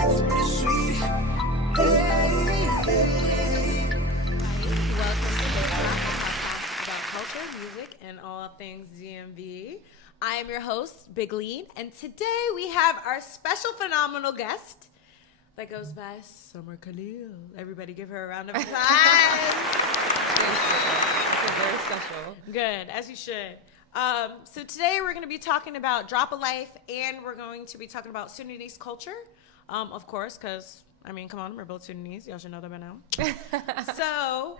life's bittersweet. Hey, hey. Welcome to BigLean, a podcast about culture, music, and all things DMV. I am your host, BigLean, and today we have our special phenomenal guest that goes by Summer Khalil. Everybody give her a round of applause. Very special. Good, as you should. So today we're going to be talking about Drop a Life, and we're going to be talking about Sudanese culture, of course, because, I mean, come on, we're both Sudanese. Y'all should know that by now. So,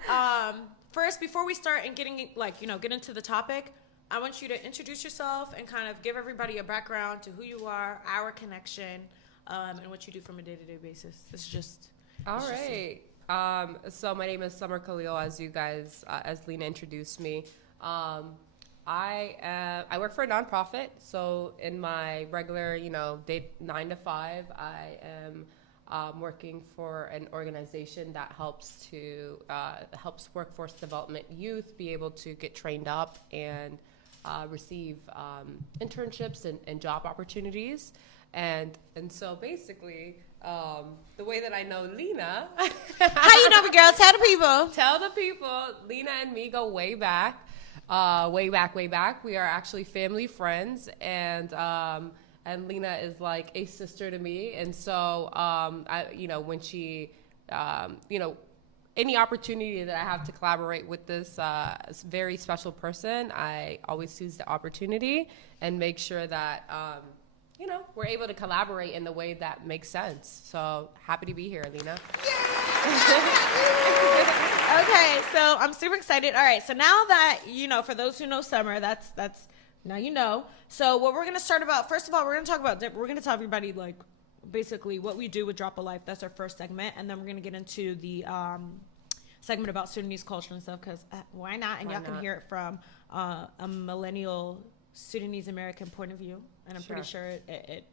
first, before we start and getting, get into the topic, I want you to introduce yourself and kind of give everybody a background to who you are, our connection, and what you do from a day-to-day basis. This is just... All right. So my name is Summer Khalil, as you guys, as Lena introduced me. I work for a nonprofit. So in my regular, day 9 to 5, I am working for an organization that helps workforce development youth be able to get trained up and receive internships and job opportunities. And so basically, the way that I know Lena, How you know me, girls? Tell the people. tell the people, Lena and me go way back. Way back. We are actually family friends, and Lena is like a sister to me. And so, when she, any opportunity that I have to collaborate with this very special person, I always seize the opportunity and make sure that, we're able to collaborate in the way that makes sense. So happy to be here, Lena. Okay, so I'm super excited. All right, so now that, for those who know Summer, that's now you know. So what we're going to start about, first of all, we're going to tell everybody, basically what we do with Drop a Life. That's our first segment. And then we're going to get into the segment about Sudanese culture and stuff, because why not? And y'all can hear it from a millennial Sudanese American point of view. And I'm pretty sure it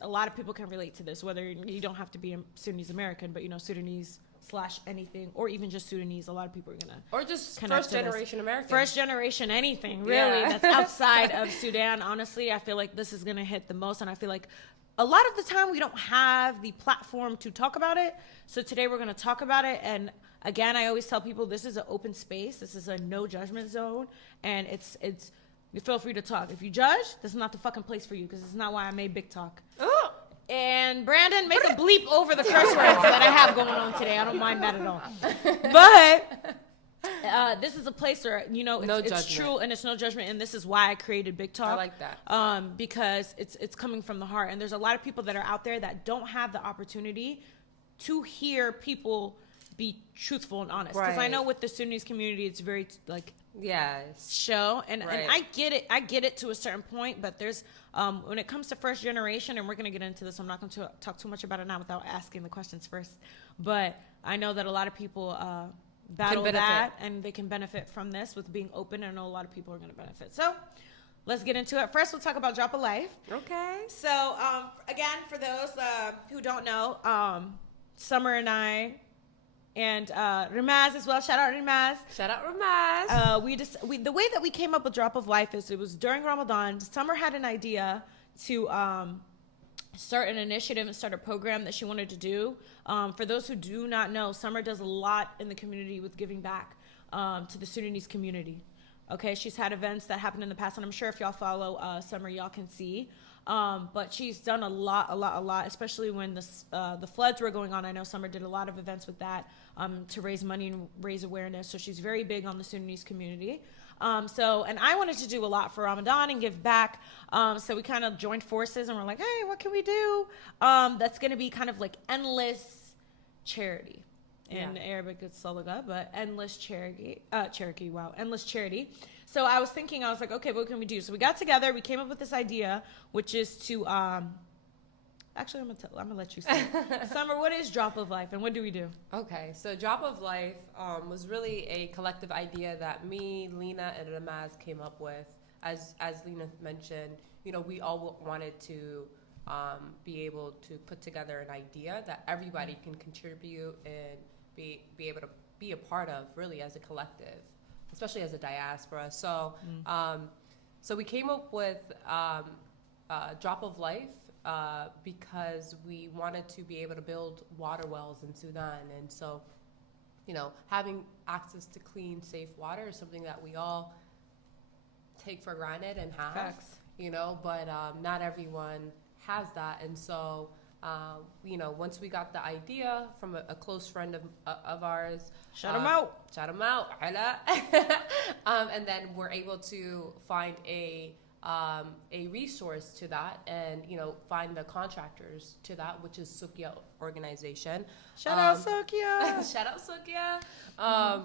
a lot of people can relate to this, whether you don't have to be a Sudanese American, but, Sudanese / anything, or even just Sudanese. A lot of people are going to... Or just first generation American. First generation anything, really, that's outside of Sudan. Honestly, I feel like this is going to hit the most, and I feel like a lot of the time we don't have the platform to talk about it. So today we're going to talk about it, and again, I always tell people this is an open space. This is a no judgment zone, and it's you feel free to talk. If you judge, this is not the fucking place for you, because it's not why I made Big Talk. Oh. And Brandon, make a bleep over the curse words that I have going on today. I don't mind that at all. But this is a place where, it's true and it's no judgment. And this is why I created Big Talk. I like that. Because it's coming from the heart. And there's a lot of people that are out there that don't have the opportunity to hear people be truthful and honest. Because I know with the Sudanese community, it's very show. And I get it to a certain point, but there's when it comes to first generation, and we're going to get into this, I'm not going to talk too much about it now without asking the questions first, but I know that a lot of people battle that, and they can benefit from this with being open, and I know a lot of people are going to benefit. So let's get into it. First, we'll talk about Drop a Life. Okay. So again, for those who don't know, Summer and I, and Ramaz as well. Shout out Ramaz. Shout out Ramaz. The way that we came up with Drop of Life is it was during Ramadan. Summer had an idea to start an initiative and start a program that she wanted to do. For those who do not know, Summer does a lot in the community with giving back to the Sudanese community. Okay, she's had events that happened in the past, and I'm sure if y'all follow Summer, y'all can see. But she's done a lot, especially when the floods were going on. I know Summer did a lot of events with that to raise money and raise awareness. So she's very big on the Sudanese community. And I wanted to do a lot for Ramadan and give back. So we kind of joined forces and we're like, hey, what can we do? That's going to be kind of like endless charity. In Arabic, it's salaga, but endless charity. Endless charity. So I was like, okay, what can we do? So we got together. We came up with this idea, which is to, actually, I'm gonna let you say. Summer, what is Drop of Life, and what do we do? Okay, so Drop of Life was really a collective idea that me, Lena, and Ramaz came up with. As Lena mentioned, we all wanted to be able to put together an idea that everybody can contribute and be able to be a part of, really, as a collective, especially as a diaspora. So so we came up with Drop of Life because we wanted to be able to build water wells in Sudan. And so, having access to clean, safe water is something that we all take for granted and have. Facts. But not everyone has that. And so, once we got the idea from a close friend of ours, Shout him out. Ala. And then we're able to find a resource to that, and find the contractors to that, which is Sukia organization. Shout out Sukia. Shout out Sukia.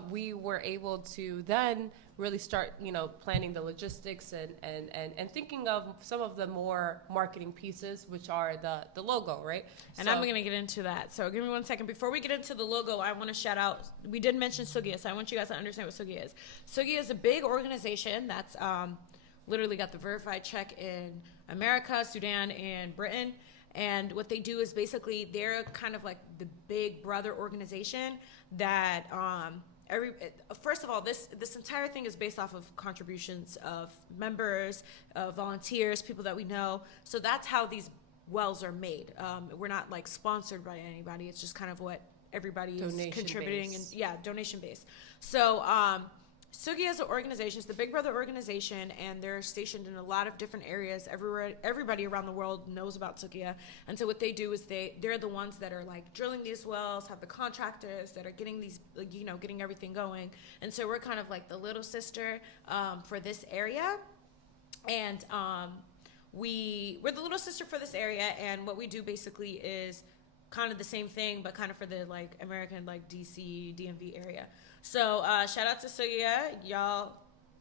We were able to then really start planning the logistics and thinking of some of the more marketing pieces, which are the logo, right? And I'm going to get into that. So give me 1 second. Before we get into the logo, I want to shout out, we did mention Sugia, so I want you guys to understand what Sugia is. Sugia is a big organization that's literally got the verified check in America, Sudan, and Britain. And what they do is basically they're kind of like the big brother organization that first of all, this entire thing is based off of contributions of members, volunteers, people that we know. So that's how these wells are made. We're not like sponsored by anybody. It's just kind of what everybody is contributing, and donation based. So Sugia is an organization. It's the Big Brother organization, and they're stationed in a lot of different areas everywhere. Everybody around the world knows about Sugia. And so what they do is they're the ones that are like drilling these wells, have the contractors that are getting these, getting everything going. And so we're kind of like the little sister for this area. And we're the little sister for this area. And what we do basically is kind of the same thing, but kind of for the like American, like DC, DMV area. So shout out to Sugia, y'all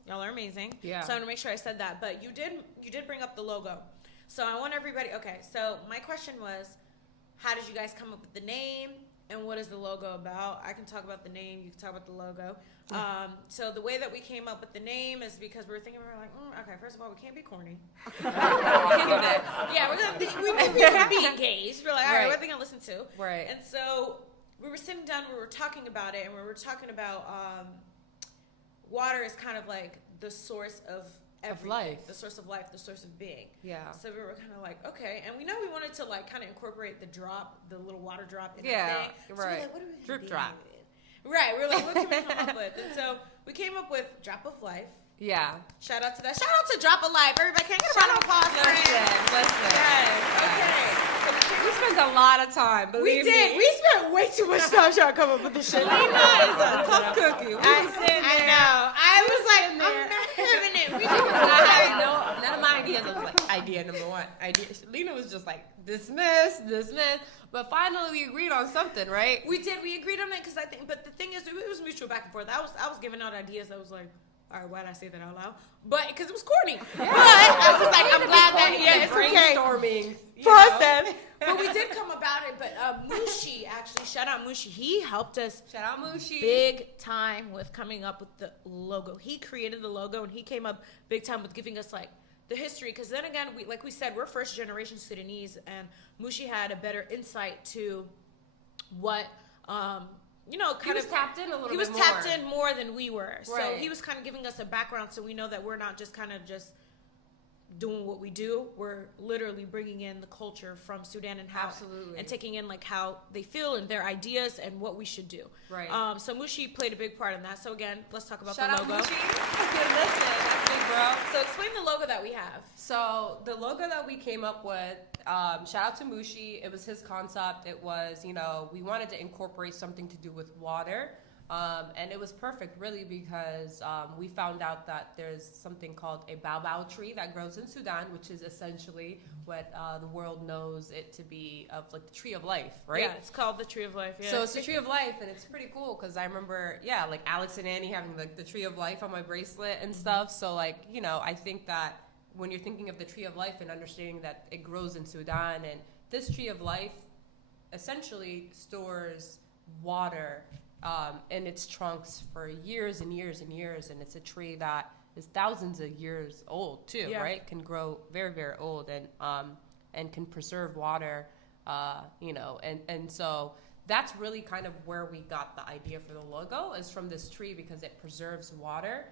are amazing. Yeah. So I want to make sure I said that, but you did bring up the logo. So I want everybody. Okay. So my question was, how did you guys come up with the name, and what is the logo about? I can talk about the name. You can talk about the logo. So the way that we came up with the name is because we were like, okay, first of all, we can't be corny. We can't be engaged. We're like, all right, what are they gonna listen to? Right. And so we were sitting down, we were talking about it, and we were talking about water is kind of like the source of everything, life, the source of life, the source of being. Yeah. So we were kind of like, okay, and we know we wanted to like kind of incorporate the little water drop in the yeah, thing. So right. we're like, what are we gonna Drip do drop. with it? Right. We're like, what can we come up with? And so we came up with Drop of Life. Yeah. Shout out to that. Shout out to Drop of Life. Everybody, can I get a round of applause for it? Listen. Yes. Okay. We spent a lot of time. We did. We spent way too much time trying to come up with this shit. Lena is a tough cookie. I know. I was like, I'm not having it. None of my ideas was like idea number one. Lena was just like dismiss. But finally, we agreed on something, right? We did. We agreed on it because I think. But the thing is, it was mutual back and forth. I was giving out ideas. I was like, all right, why did I say that out loud? But because it was corny. Yeah. But I was like, I'm glad that it's brainstorming process. But we did come about it. But Mushi, actually, shout out Mushi. He helped us. Shout out Mushi. Big time with coming up with the logo. He created the logo, and he came up big time with giving us like the history. Because then again, like we said, we're first generation Sudanese, and Mushi had a better insight to what. He was tapped in a little bit more. He was tapped in more than we were. So right. he was kind of giving us a background so we know that we're not just kind of just doing what we do. We're literally bringing in the culture from Sudan and how Absolutely. and taking in like how they feel and their ideas and what we should do. Right. So Mushi played a big part in that. So again, let's talk about Shout the logo. Out Mushi. Good listen. That's big, bro. So explain the logo that we have. So the logo that we came up with, shout out to Mushi. It was his concept. It was, we wanted to incorporate something to do with water. And it was perfect, really, because we found out that there's something called a baobab tree that grows in Sudan, which is essentially what the world knows it to be, of like the tree of life, right? Yeah, it's called the tree of life. Yeah. So it's the tree of life, and it's pretty cool because I remember, like Alex and Annie having like the tree of life on my bracelet and stuff. So like, I think that when you're thinking of the tree of life and understanding that it grows in Sudan, and this tree of life essentially stores water in its trunks for years and years and years, and it's a tree that is thousands of years old too, right? Can grow very, very old, and can preserve water, and so that's really kind of where we got the idea for the logo, is from this tree, because it preserves water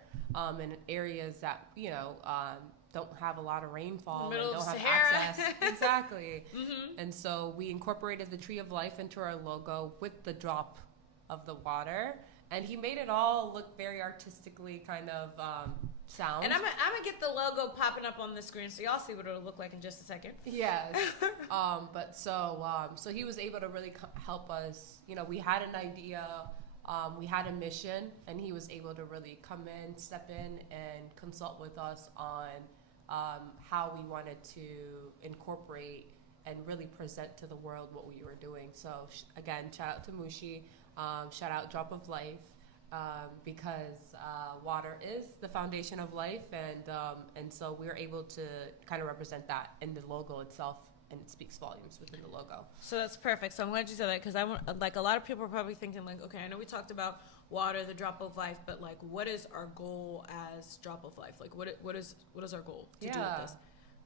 in areas that don't have a lot of rainfall Middle and of don't have Sahara. access. Exactly. Mm-hmm. And so we incorporated the tree of life into our logo with the drop of the water. And he made it all look very artistically kind of sound. And I'm gonna get the logo popping up on the screen so y'all see what it'll look like in just a second. Yes. So he was able to really help us. You know, we had an idea, we had a mission, and he was able to really come in, step in, and consult with us on how we wanted to incorporate and really present to the world what we were doing. So again, shout out to Mushi, shout out Drop of Life. Because water is the foundation of life, and so we're able to kind of represent that in the logo itself, and it speaks volumes within the logo. So that's perfect. So I'm glad you said that, because I want, like, a lot of people are probably thinking, like, okay, I know we talked about water, the drop of life, but like, what is our goal as Drop of Life? Like, what is our goal to do with this?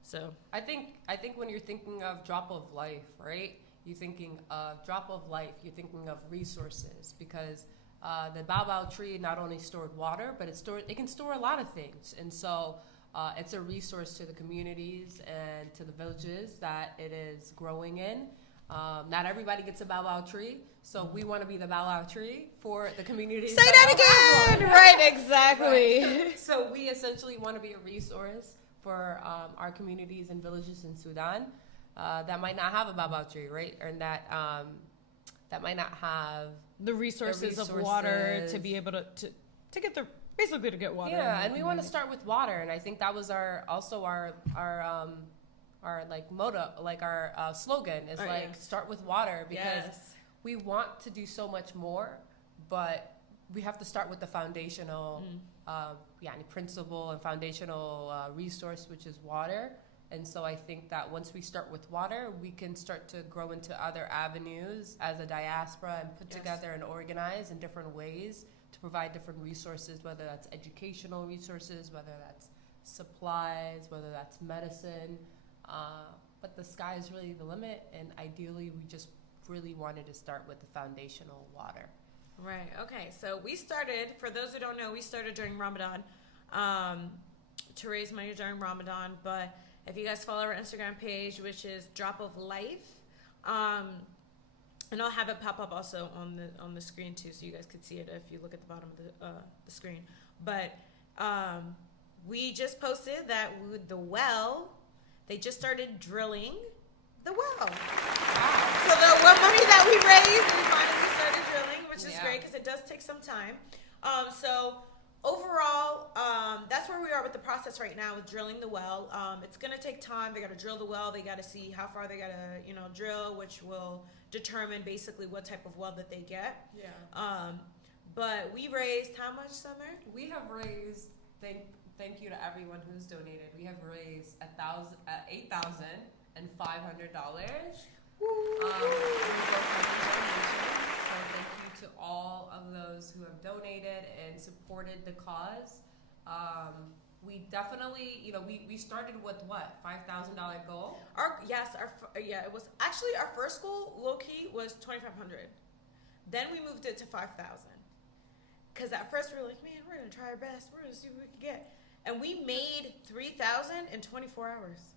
So I think when you're thinking of Drop of Life, right? You're thinking of Drop of Life. You're thinking of resources, because the baobab tree not only stored water, but it can store a lot of things. And so it's a resource to the communities and to the villages that it is growing in. Not everybody gets a baobab tree, so we want to be the baobab tree for the communities. say that again. Right, exactly. Right. So we essentially want to be a resource for our communities and villages in Sudan that might not have a baobab tree, right? Or that might not have the resources of water to be able to get the, basically to get water. Yeah, and we want to start with water, and I think that was our like motto, like our slogan is start with water, because we want to do so much more, but we have to start with the foundational principle and foundational resource, which is water. And so I think that once we start with water, we can start to grow into other avenues as a diaspora and put together and organize in different ways to provide different resources, whether that's educational resources, whether that's supplies, whether that's medicine. But the sky is really the limit, and ideally we just really wanted to start with the foundational water. Right. Okay. So we started, for those who don't know, we started during Ramadan to raise money during Ramadan, but if you guys follow our Instagram page, which is Drop of Life, and I'll have it pop up also on the screen too, so you guys could see it if you look at the bottom of the screen. But we just posted that with the well, they just started drilling the well. Wow. So the well money that we raised, we finally started drilling, which is great because it does take some time. So overall, that's where we are with the process right now with drilling the well. It's going to take time. They got to drill the well. They got to see how far they got to, drill, which will determine basically what type of well that they get. Yeah. But we raised how much, Summer? We have raised, thank you to everyone who's donated. We have raised $8,500. So thank you to all of those who have donated and supported the cause. We definitely, we started with what, $5,000 goal? It was actually our first goal, low key, was $2,500. Then we moved it to $5,000. Because at first we were like, man, we're gonna try our best. We're gonna see what we can get, and we made $3,000 in 24 hours.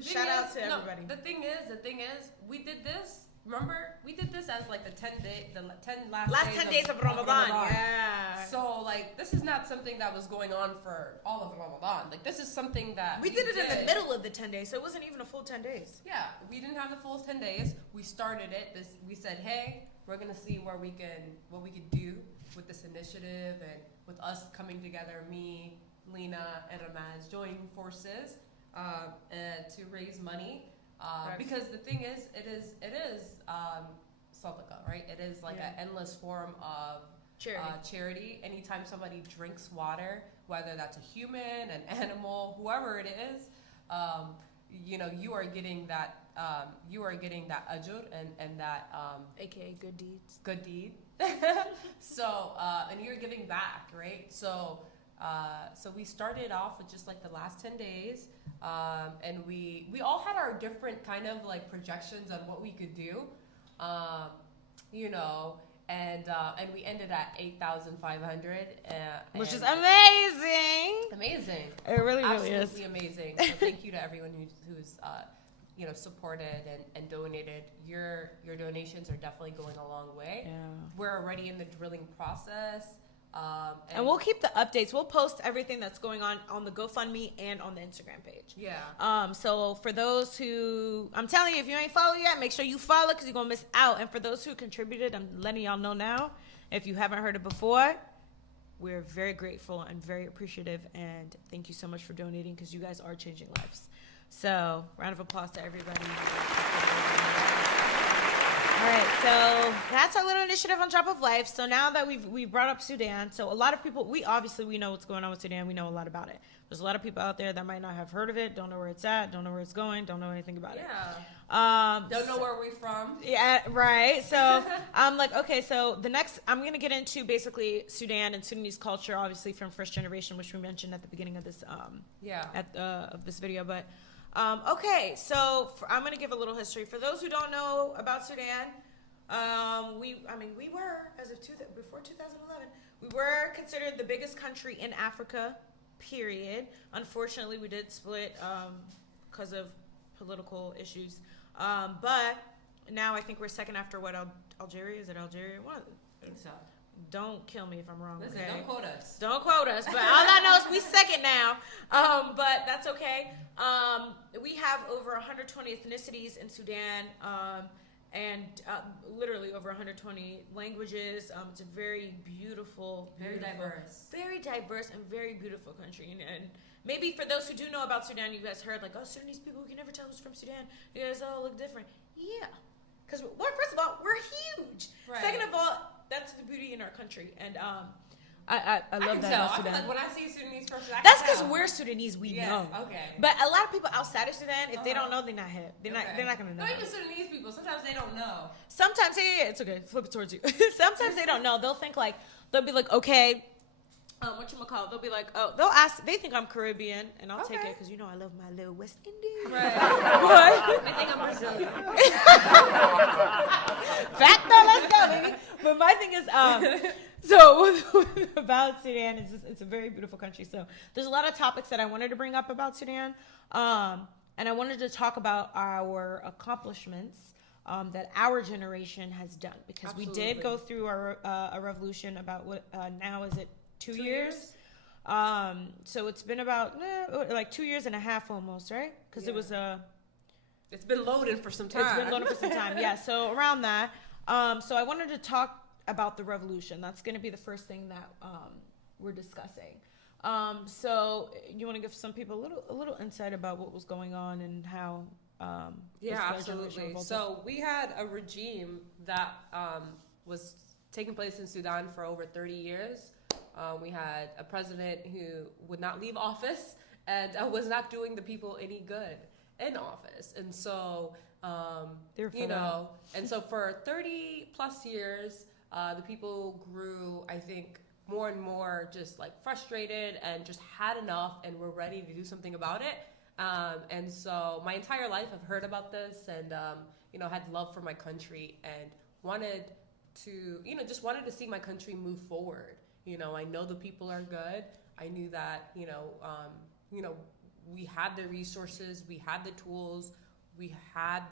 Shout out to everybody. The thing is, we did this. Remember, we did this as like the 10 last 10 days of Ramadan. Yeah. So like, this is not something that was going on for all of Ramadan. Like, this is something that we did it in the middle of the 10 days, so it wasn't even a full 10 days. Yeah, we didn't have the full 10 days. We started it. We said, hey, we're gonna see what we could do with this initiative, and with us coming together, me, Lena, and Ramaz joining forces and to raise money. Because the thing is, it is sadaqah, right? It is like an endless form of charity. Anytime somebody drinks water, whether that's a human, an animal, whoever it is, you are getting that ajr and that AKA good deeds. Good deed. So and you're giving back, right? So we started off with just like the last 10 days. And we all had our different kind of like projections on what we could do. and we ended at 8,500, which is and amazing. amazing. It really is. Absolutely amazing. So thank you to everyone who's supported and donated. Your donations are definitely going a long way. Yeah. We're already in the drilling process. And we'll keep the updates. We'll post everything that's going on the GoFundMe and on the Instagram page. Yeah. So for those who, I'm telling you, if you ain't followed yet, make sure you follow because you're going to miss out. And for those who contributed, I'm letting y'all know now. If you haven't heard it before, we're very grateful and very appreciative. And thank you so much for donating because you guys are changing lives. So round of applause to everybody. All right, so that's our little initiative on Drop of Life. So now that we've brought up Sudan, so a lot of people, we know what's going on with Sudan. We know a lot about it. There's a lot of people out there that might not have heard of it, don't know where it's at, don't know where it's going, don't know anything about it. Don't know where we're from. Yeah, right. So I'm like, okay, so I'm going to get into basically Sudan and Sudanese culture, obviously from first generation, which we mentioned at the beginning of this of this video. But okay, so I'm going to give a little history. For those who don't know about Sudan, we were, before 2011, we were considered the biggest country in Africa, period. Unfortunately, we did split because of political issues. But now I think we're second after Algeria? Is it Algeria? What? I think so. Don't kill me if I'm wrong. Listen, okay? don't quote us. Don't quote us, but all I know is we second now. But that's okay. We have over 120 ethnicities in Sudan, and literally over 120 languages. It's a very beautiful, very diverse and very beautiful country. And maybe for those who do know about Sudan, you guys heard like, oh, Sudanese people, we can never tell who's from Sudan. You guys all look different. Yeah, because first of all, we're huge. Right. Second of all, that's the beauty in our country, and I love that about Sudan. I feel like when I see Sudanese person, that's because we're Sudanese. We know. Okay. But a lot of people outside of Sudan, if they don't know, they're not hip. They're not gonna know. Not even Sudanese people. Sometimes they don't know. Sometimes, yeah, it's okay. Flip it towards you. Sometimes they don't know. They'll think like they'll be like, okay. Whatchamacallit, they'll be like, oh, they think I'm Caribbean, and I'll take it because I love my little West Indian. Right. I think I'm Brazilian. Facto, let's go, baby. But my thing is, so about Sudan, it's a very beautiful country. So there's a lot of topics that I wanted to bring up about Sudan, and I wanted to talk about our accomplishments that our generation has done because Absolutely. we did go through a revolution about what now is it 2 years? So it's been about like 2 years and a half almost, right? Because it was it's been loading for some time. Yeah. So around that, so I wanted to talk about the revolution. That's going to be the first thing that we're discussing. So you want to give some people a little insight about what was going on and how? Absolutely. So we had a regime that was taking place in Sudan for over 30 years. We had a president who would not leave office and was not doing the people any good in office. And so, and so for 30 plus years, the people grew, I think, more and more just like frustrated and just had enough and were ready to do something about it. And so my entire life I've heard about this and, had love for my country and wanted to see my country move forward. I know the people are good. I knew that, we had the resources, we had the tools, we had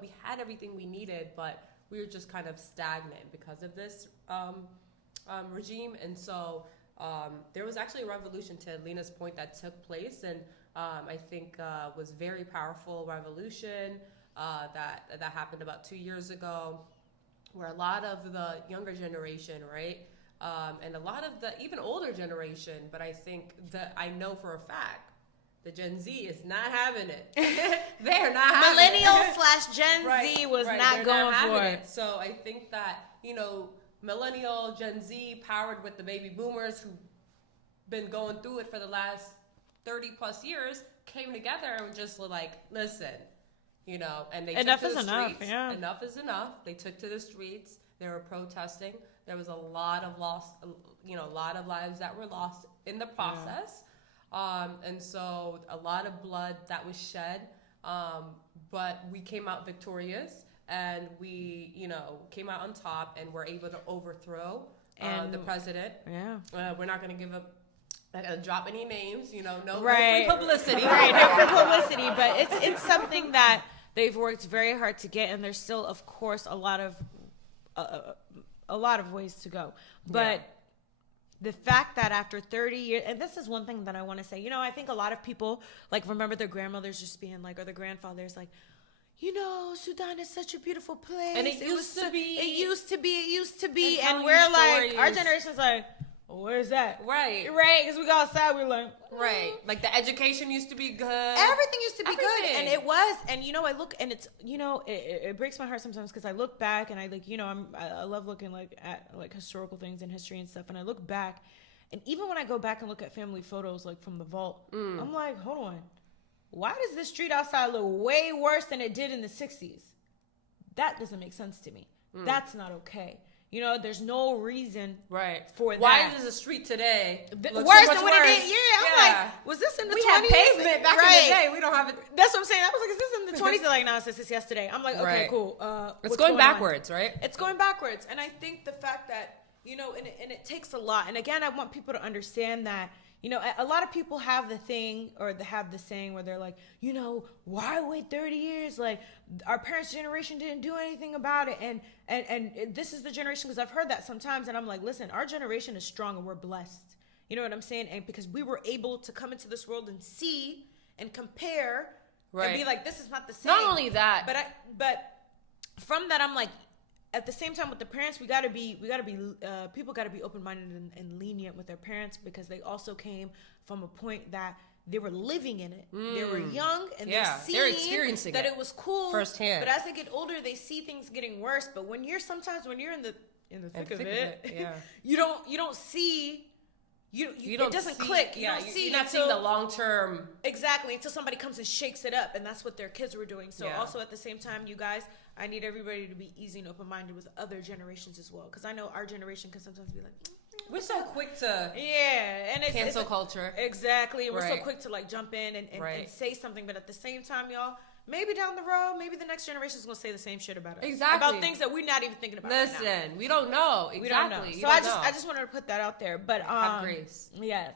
we had everything we needed, but we were just kind of stagnant because of this regime. And so there was actually a revolution, to Lena's point, that took place, and I think was very powerful revolution that happened about 2 years ago, where a lot of the younger generation, right, and a lot of the even older generation, but I think that I know for a fact the Gen Z is not having it. They're not having it. Millennial/Gen Z was not going for it. So I think that, millennial, Gen Z, powered with the baby boomers who've been going through it for the last 30 plus years, came together and just were like, listen, and they enough took to is the enough. streets. Yeah. Enough is enough. They took to the streets. They were protesting. There was a lot of lives that were lost in the process. Yeah. And so a lot of blood that was shed. But we came out victorious. and we, came out on top and were able to overthrow And the president. Yeah. We're not going to give up. Not gonna drop any names, no Right. free publicity. Right, no free publicity, but it's something that they've worked very hard to get, and there's still, of course, a lot of ways to go. But the fact that after 30 years, and this is one thing that I want to say, I think a lot of people like remember their grandmothers just being like, or their grandfathers like, Sudan is such a beautiful place, and it used to be, and we're like, our generation's like, where's that? Right, because we go outside, we're like, right, like the education used to be good, everything used to be good, and it was, and I look, and it's, it breaks my heart sometimes because I look back and I like, I love looking like at like historical things and history and stuff, and I look back, and even when I go back and look at family photos like from the vault, I'm like, hold on, why does this street outside look way worse than it did in the 60s? That doesn't make sense to me. That's not okay. There's no reason for that. Why does the street today look worse so much than what worse? it did? Yeah, I'm like, was this in the 20s? We had pavement back in the day. We don't have it. That's what I'm saying. I was like, is this in the 20s? They're like, no, it's this yesterday. I'm like, okay, cool. It's going backwards, right? It's going backwards. And I think the fact that, and it takes a lot. And again, I want people to understand that, a lot of people have the thing or they have the saying where they're like, why wait 30 years? Like our parents' generation didn't do anything about it. And this is the generation, because I've heard that sometimes. And I'm like, listen, our generation is strong and we're blessed. You know what I'm saying? And because we were able to come into this world and see and compare and be like, this is not the same. Not only that, but from that, I'm like, at the same time with the parents, people gotta be open-minded and lenient with their parents, because they also came from a point that they were living in it. They were young and they're experiencing that it was cool firsthand. But as they get older, they see things getting worse. But when you're in the thick of it, you don't see. You don't, it doesn't click. You're not seeing the long term. Exactly, until somebody comes and shakes it up, and that's what their kids were doing. So also at the same time, you guys, I need everybody to be easy and open-minded with other generations as well, because I know our generation can sometimes be like, we're so quick to and it's cancel culture. Exactly, we're so quick to like jump in and say something, but at the same time, y'all, maybe down the road, maybe the next generation is gonna say the same shit about us. Exactly. About things that we're not even thinking about. Listen, right now. We don't know. Exactly. We don't know. So I just wanted to put that out there. But have grace. Yes,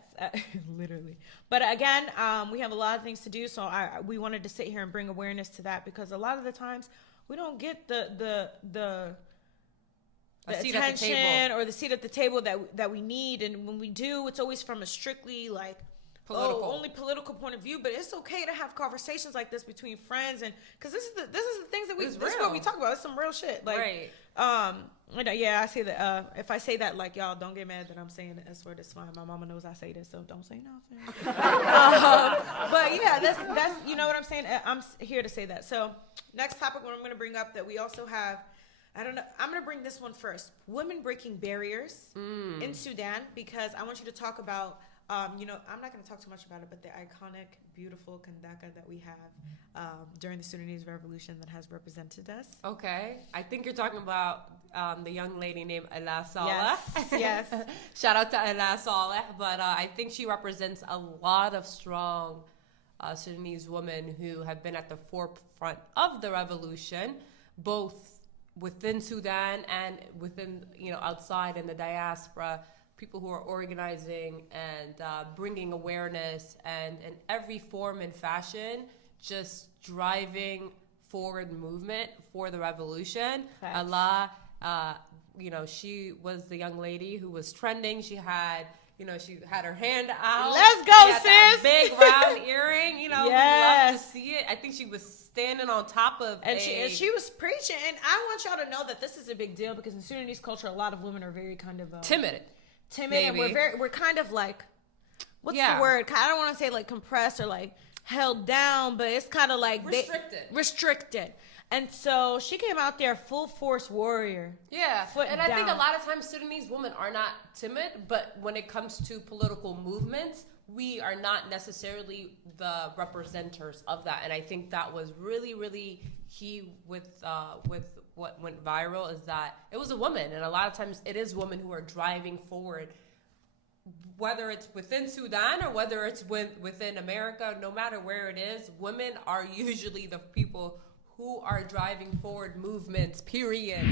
literally. But again, we have a lot of things to do. So we wanted to sit here and bring awareness to that, because a lot of the times we don't get the attention or the seat at the table that we need, and when we do, it's always from a strictly like only political point of view. But it's okay to have conversations like this between friends, and because this is the things that this is what we talk about. It's some real shit. Like, I say that. If I say that, like, y'all don't get mad that I'm saying the S word. It's fine. My mama knows I say this, so don't say nothing. But yeah, that's you know what I'm saying. I'm here to say that. So next topic, what I'm going to bring up that we also have. I don't know. I'm going to bring this one first. Women breaking barriers in Sudan, because I want you to talk about, I'm not going to talk too much about it, but the iconic, beautiful kandaka that we have during the Sudanese Revolution that has represented us. Okay. I think you're talking about the young lady named Ala Saleh. Yes. Shout out to Ala Saleh. But I think she represents a lot of strong Sudanese women who have been at the forefront of the revolution, both within Sudan and within, outside in the diaspora, people who are organizing and bringing awareness and in every form and fashion, just driving forward movement for the revolution. Facts. Allah, she was the young lady who was trending. She had her hand out. Let's go, she had sis. That big round earring. We'd love to see it. I think she was standing on top of and she was preaching. And I want y'all to know that this is a big deal, because in Sudanese culture, a lot of women are very kind of timid, and we're kind of like, what's the word? I don't want to say like compressed or like held down, but it's kind of like restricted. And so she came out there full force warrior. Yeah. I think a lot of times Sudanese women are not timid, but when it comes to political movements, we are not necessarily the representers of that. And I think that was really, really key with what went viral, is that it was a woman. And a lot of times it is women who are driving forward, whether it's within Sudan or whether it's within America, no matter where it is, women are usually the people who are driving forward movements, period.